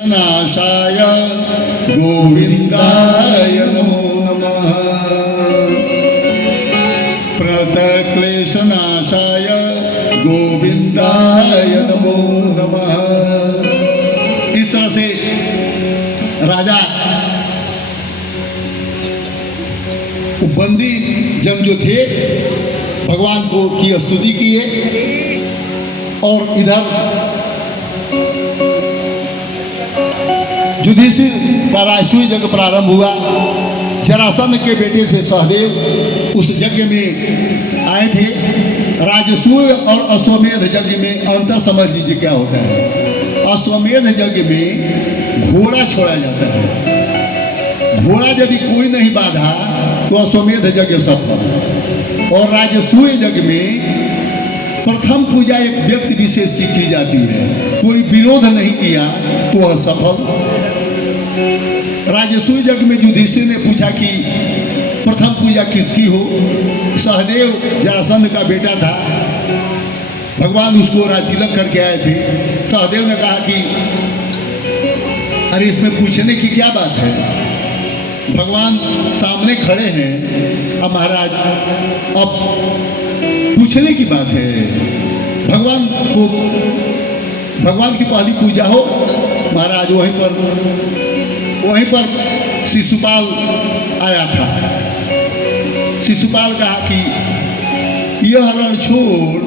नाशाय गोविंदाय नमो नमः। प्रतक्लेशनाशाय गोविंदाय नमो नमः। इस तरह से राजा बंदी जन जो थे भगवान को की स्तुति किए और इधर युधिष्ठिर का राजसूय यज्ञ प्रारंभ हुआ। जरासंध के बेटे से सहदेव उस यज्ञ में आए थे। राजसूय और अश्वमेध यज्ञ में अंतर समझ लीजिए क्या होता है। अश्वमेध यज्ञ में घोड़ा छोड़ा जाता है। घोड़ा यदि कोई नहीं बाधा तो अश्वमेध यज्ञ सफल। और राजसूय यज्ञ में प्रथम पूजा एक व्यक्ति विशेष की जाती है। कोई विरोध नहीं किया तो असफल। राजसूय यज्ञ में युधिष्ठिर ने पूछा कि प्रथम पूजा किसकी हो। सहदेव जरासंध का बेटा था। भगवान उसको राजतिलक करके आए थे। सहदेव ने कहा कि अरे इसमें पूछने की क्या बात है, भगवान सामने खड़े हैं। अब महाराज अब पूछने की बात है। भगवान की पहली पूजा हो। महाराज वहीं पर शिशुपाल आया था। शिशुपाल कहा कि यह रण छोड़,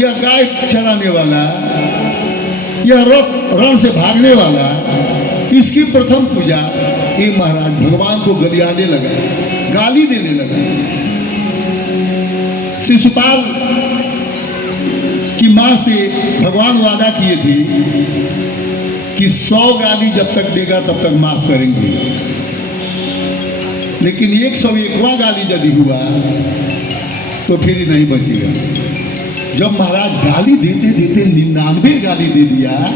यह गाय चराने वाला, यह रण से भागने वाला, इसकी प्रथम पूजा। ये महाराज भगवान को गाली देने लगा। शिशुपाल की मां से भगवान वादा किए थे कि 100 गाली जब तक देगा तब तक माफ करेंगे। लेकिन 101वां गाली यदि हुआ तो फिर ही नहीं बचेगा। जब महाराज गाली देते देते 99 गाली दे दिया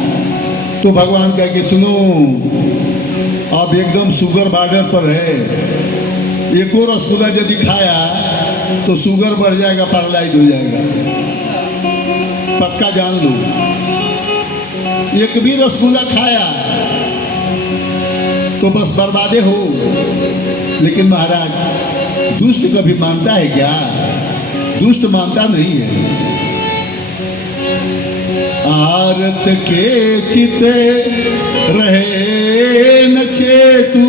तो भगवान कह के सुनो, अब एकदम शुगर बॉर्डर पर है। एक और रसगुल्ला यदि खाया तो शुगर बढ़ जाएगा, पैरालाइज हो जाएगा, पक्का जान लो। एक भी रसगुल्ला खाया तो बस बर्बादे हो। लेकिन महाराज दुष्ट कभी मानता है क्या? दुष्ट मानता नहीं है। आरत के चिते रहे न चेतु,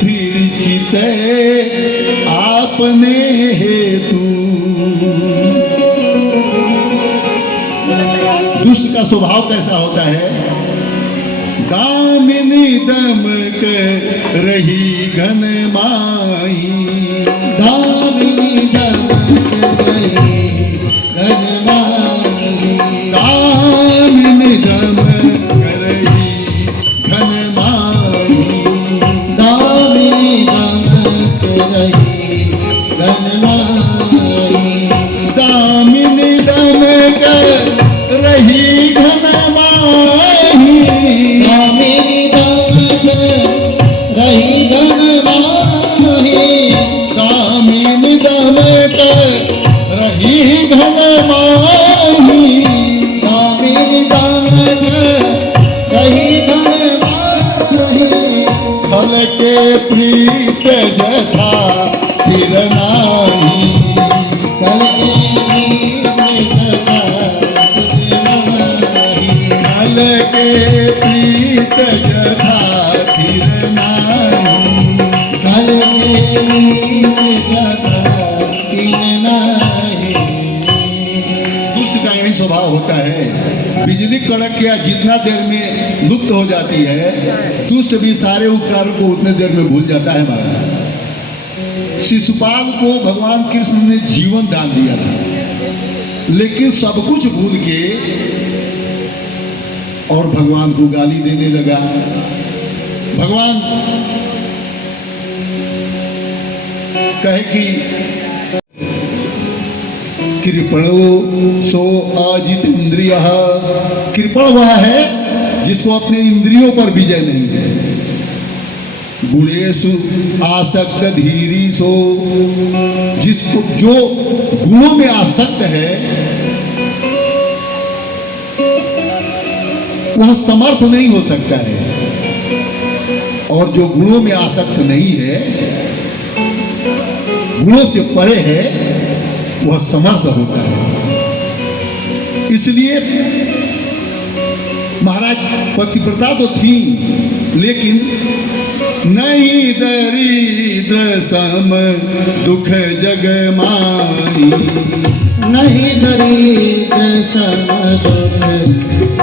फिर चिते आपने हेतु। दुष्ट का स्वभाव कैसा होता है? दामिनी दमक रही घन माई, दामिनी दमक रही घन माई, दामिनी दमक रही घन माई, दामिनी दमक रही घन माई, दामिनी दमक रही घन माही, दामिनी दमक रही घन माही, दामिनी दमक रही घन माही, दामिनी दमक रही घन माही। फल के प्रीत जथा फिर नाही, फल के प्रीत जथा के प्रीत जथा फिर नाही, कल के प्रीत जथा फिर नाही। दुष्ट का यही स्वभाव होता है। बिजली कड़क या जितना देर में लुप्त हो जाती है, दुष्ट भी सारे उपकारों को उतने देर में भूल जाता है। महाराज शिशुपाल को भगवान कृष्ण ने जीवन दान दिया था, लेकिन सब कुछ भूल के और भगवान को गाली देने लगा। भगवान कहे कि कृपणो सो अजित इंद्रिय, कृपण वह है जिसको अपने इंद्रियों पर विजय नहीं है। गुणेषु आसक्त धीरी सो, जिसको जो गुणों में आसक्त है वह समर्थ नहीं हो सकता है, और जो गुणों में आसक्त नहीं है, गुणों से परे है, वह समर्थ होता है। इसलिए महाराज पतिव्रता तो थी, लेकिन नहीं दरिद्र सम दुख जग माही, नहीं दरिद्र सम दुख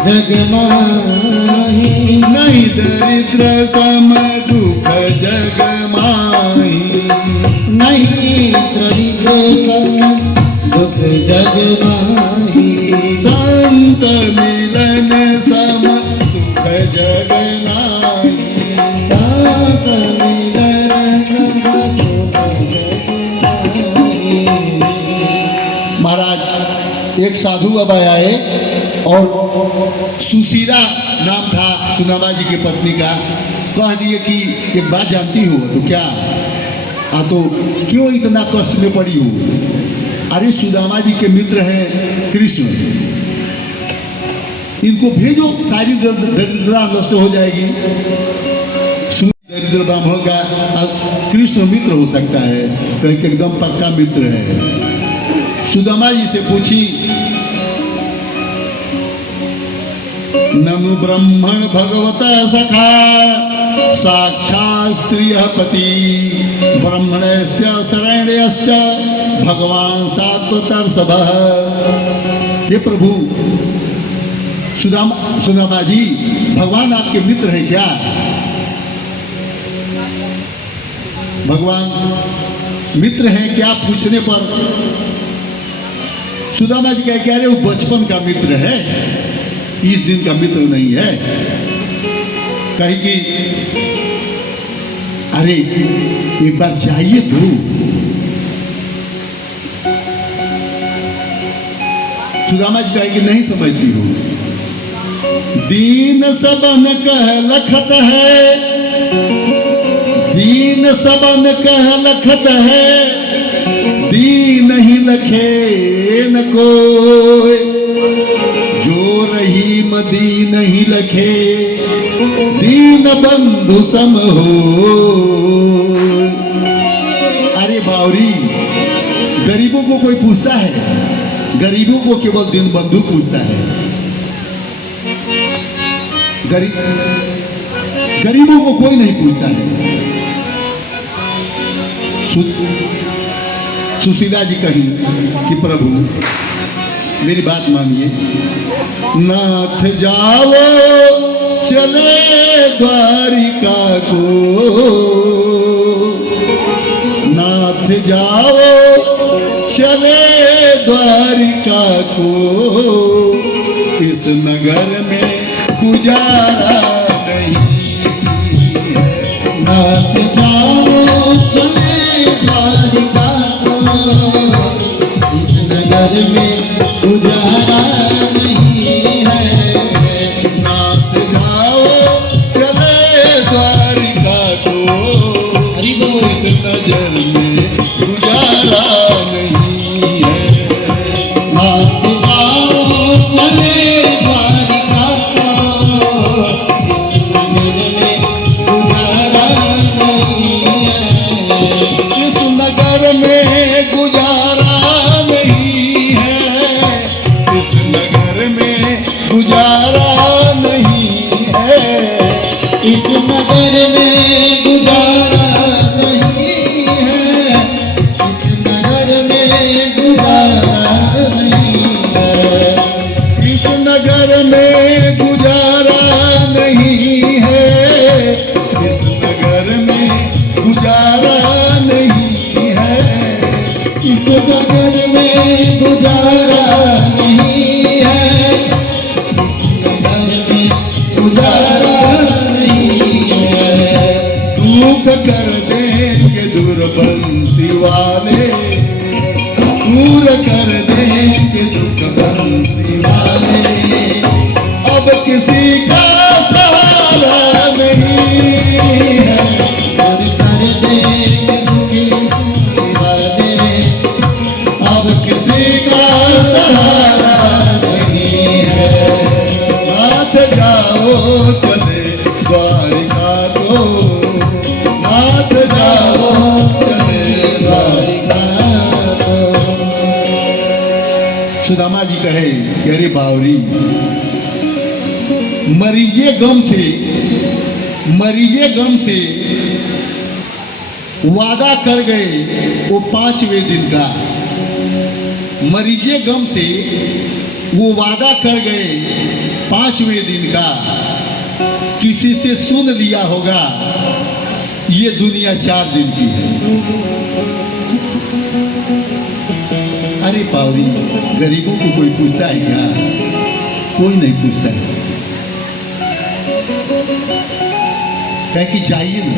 जग माही, नहीं दरिद्र सम दुख जग माही, नहीं दरिद्र सम दुख जग माही, संत मिलन सम सुख जग नाही, संत मिलन सम सुख जग माही। महाराज एक साधु बाबा आए और सुशीला नाम था सुदामा जी की पत्नी का। कह दिए कि एक बात जानती हो तो क्या? तो क्यों इतना कष्ट में पड़ी हो? अरे सुदामा जी के मित्र हैं कृष्ण, इनको भेजो, सारी दरिद्रता नष्ट हो जाएगी। दरिद्र ब्राह्मण का कृष्ण मित्र हो सकता है, तो एकदम पक्का मित्र है। सुदामा जी से पूछी, ननु ब्रह्मण भगवता सखा साक्षात् स्त्रियः पति, ब्रह्मणस्य शरण्यश्च भगवान सात्वतर्षभः। हे प्रभु सुदामा जी, भगवान आपके मित्र हैं क्या? भगवान मित्र हैं क्या पूछने पर सुदामा जी कह रहे वो बचपन का मित्र है, इस दिन का मित्र नहीं है। कहेगी अरे एक बार जाइए तो। सुदामा जी कहेगी नहीं समझती हो, दीन सबन कह लखत है, दीन सबन कह लखत है, दीन ही लखे न कोई, जो रही मदीन ही लखे, दीन बंधु सम हो। अरे बावरी, गरीबों को कोई पूछता है? गरीबों को केवल दीन बंधु पूछता है। गरीबों को कोई नहीं पूछता है। सुशीला जी कही कि प्रभु मेरी बात मानिए, नाथ जाओ चले द्वारिका को, नाथ जाओ चले द्वारिका को, इस नगर में गुजारा नहीं है। नाथ जाओ चले द्वारिका को, इस नगर में गुजारा नहीं है। नाथ जाओ चले द्वारिका को, इस नगर में गुजारा नहीं है। नाथ जाओ चले द्वारिका को, इस नगर में गुजारा नहीं है। इस नगर में गुजारा नहीं है, इस नगर में गुजारा नहीं है, इस नगर में गुजारा नहीं है, इस नगर में गुजारा नहीं है। इस नगर में गुजारा नहीं है, इस नगर में गुजारा नहीं है, इस नगर में गुजारा नहीं है, इस नगर में गुजारा नहीं है। दुख कर देंगे दुर्बंसी वाले, दूर कर देंगे दुख बंसी वाले, अब किसी का सहारा नहीं है। दूर कर देंगे दुखी वाले, अब किसी का सहारा नहीं है। नाथ जाओ चले द्वारिका को, नाथ जाओ चले द्वारिका को। सुदामा जी कहे कि अरे बावरी, मरीजे गम से वादा कर गए वो 5वें दिन का। मरीजे गम से वो वादा कर गए 5वें दिन का। किसी से सुन लिया होगा ये दुनिया 4 दिन की है। अरे पावरी, गरीबों को कोई पूछता है क्या? कोई नहीं पूछता है। कहे कि जाइए ना,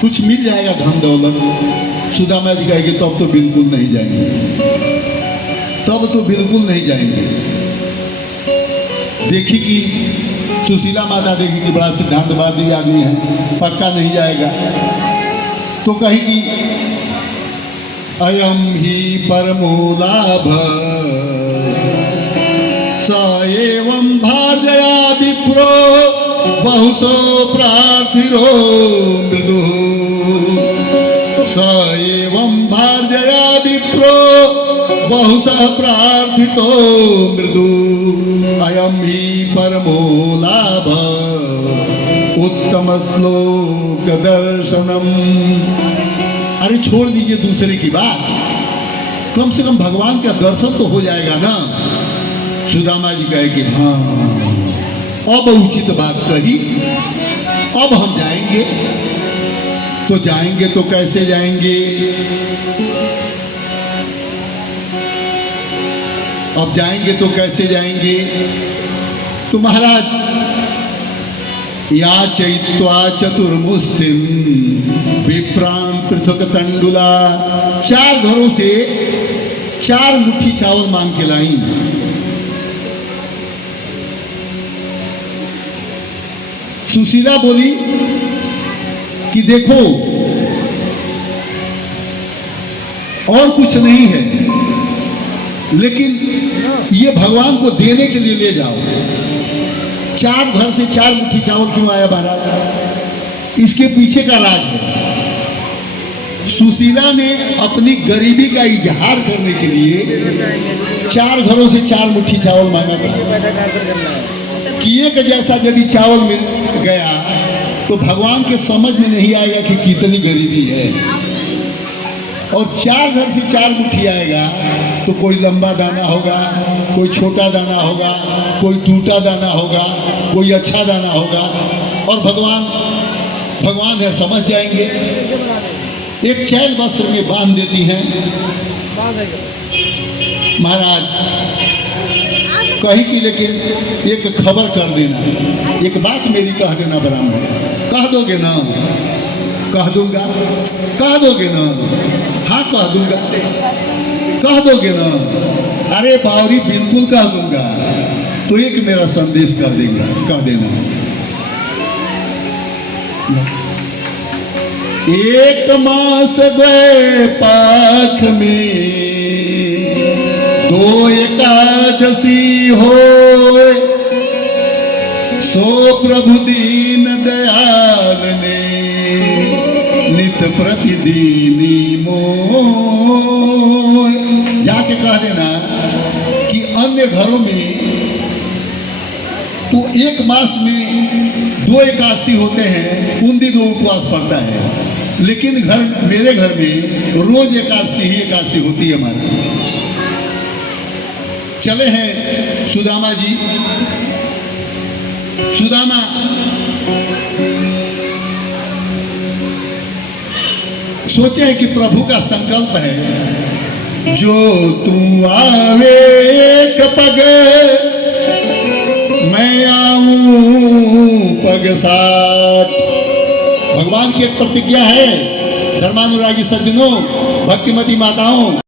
कुछ मिल जाएगा धन दौलत। सुदामा जी कहेंगे तब तो बिल्कुल नहीं जाएंगे, तब तो बिल्कुल नहीं जाएंगे। देखी कि सुशीला माता देखी कि बड़ा सिद्धांतवादी आदमी है, पक्का नहीं जाएगा। तो कहेगी अयम ही परमो लाभ स एवं भार्यया विप्रो बहुसो प्रार्थिरो मृदु। स एवं भार्यया विप्रो बहुसः प्रार्थितो मृदु। अयम ही परमो लाभ उत्तम श्लोक दर्शनम। अरे छोड़ दीजिए दूसरे की बात, कम से कम भगवान का दर्शन तो हो जाएगा ना। सुदामा जी कहे कि हाँ, अब उचित बात कही, अब हम जाएंगे। तो जाएंगे तो कैसे जाएंगे? अब जाएंगे तो कैसे जाएंगे? तो महाराज, या चैत्वा चतुर्मुष्टिम विप्रान पृथक तंडुला। 4 घरों से 4 मुट्ठी चावल मांग के लाई। सुशीला बोली कि देखो और कुछ नहीं है, लेकिन ये भगवान को देने के लिए ले जाओ। 4 घर से 4 मुट्ठी चावल क्यों आया महाराज? इसके पीछे का राज है। सुशीला ने अपनी गरीबी का इजहार करने के लिए 4 घरों से 4 मुट्ठी चावल मांगा था कि एक जैसा यदि चावल मिल गया तो भगवान के समझ में नहीं आएगा कि कितनी गरीबी है। और 4 घर से 4 मुट्ठी आएगा तो कोई लंबा दाना होगा, कोई छोटा दाना होगा, कोई टूटा दाना होगा, कोई अच्छा दाना होगा। और भगवान है, समझ जाएंगे। एक चैल वस्त्र में बांध देती हैं। महाराज कही कि लेकिन एक खबर कर देना, एक बात मेरी कह देना ब्राह्मण। कह दोगे ना? कह दूंगा। कह दोगे ना? हाँ कह दूंगा। कह दोगे ना? अरे बावरी, बिल्कुल कह दूंगा। तो एक मेरा संदेश कर देगा, कह देना। एक मास गए पाख में 2 एकादशी होए, सो प्रभु दीन दयाल ने नित प्रतिदीनी मोय। जाके कह देना कि अन्य घरों में तो 1 मास में 2 एकादशी होते हैं, उन दिनों उपवास पड़ता है। लेकिन मेरे घर में रोज एकादशी ही एकादशी होती है हमारी। चले हैं सुदामा जी। सुदामा सोचे हैं कि प्रभु का संकल्प है, जो तू आवे एक पग मैं आऊं पग साथ। भगवान की एक प्रतिज्ञा है। धर्मानुरागी सज्जनों, भक्तिमती माताओं,